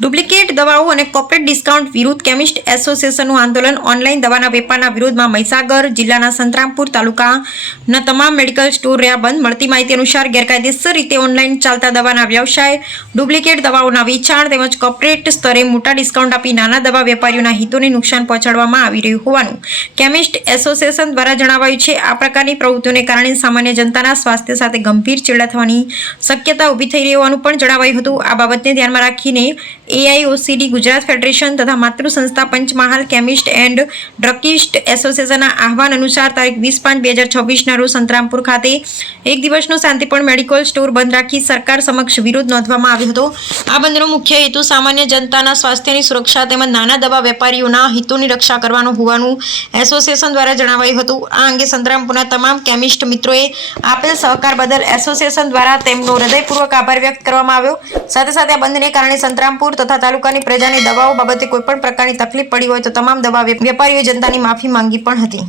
Duplicate દવાઓ અને corporate discount વિરુદ્ધ કેમિસ્ટ એસોસિએશનનું આંદોલન. ઓનલાઈન દવાના વેપારના વિરોધમાં મહીસાગર જિલ્લાના સંતરામપુર તાલુકાના તમામ મેડિકલ સ્ટોર રહ્યા બંધ. મળતી માહિતી અનુસાર ગેરકાયદેસર રીતે ઓનલાઈન ચાલતા દવાના વ્યવસાય, ડુપ્લિકેટ દવાઓના વેચાણ તેમજ કોર્પોરેટ સ્તરે મોટા ડિસ્કાઉન્ટ આપી નાના દવા વેપારીઓના હિતોને નુકસાન પહોંચાડવામાં આવી રહ્યું હોવાનું કેમિસ્ટ એસોસિએશન દ્વારા જણાવાયું છે. આ પ્રકારની પ્રવૃત્તિઓને કારણે સામાન્ય જનતાના સ્વાસ્થ્ય સાથે ગંભીર ચેડા થવાની શક્યતા ઊભી થઈ રહી હોવાનું પણ જણાવાયું હતું. આ બાબતને ધ્યાનમાં રાખીને AIOCD ગુજરાત ફેડરેશન તથા માતૃ સંસ્થા પંચમહાલ કેમિસ્ટ એન્ડ ડ્રગિસ્ટ એસોસિએશનના આહવાન અનુસાર તારીખ 20/5/2026ના રોજ સંતરામપુર ખાતે એક દિવસનો શાંતિપૂર્ણ મેડિકલ સ્ટોર બંધ રાખી સરકાર સમક્ષ વિરોધ નોંધવામાં આવ્યો હતો. આ બંધનો મુખ્ય હેતુ સામાન્ય જનતાના સ્વાસ્થ્યની સુરક્ષા તેમજ નાના દવા વેપારીઓના હિતોની રક્ષા કરવાનો હોવાનું એસોસિએશન દ્વારા જણાવાયું હતું. આ અંગે સંતરામપુરના તમામ કેમિસ્ટ મિત્રોએ આપેલ સહકાર બદલ એસોસિએશન દ્વારા તેમનો હૃદયપૂર્વક આભાર વ્યક્ત કરવામાં આવ્યો. સાથે સાથે આ બંધને કારણે સંતરામપુર તથા તાલુકાની પ્રજાને દવાઓ બાબતે કોઈપણ પ્રકારની તકલીફ પડી હોય તો તમામ દવા વેપારીઓએ જનતાની માફી માંગી પણ હતી.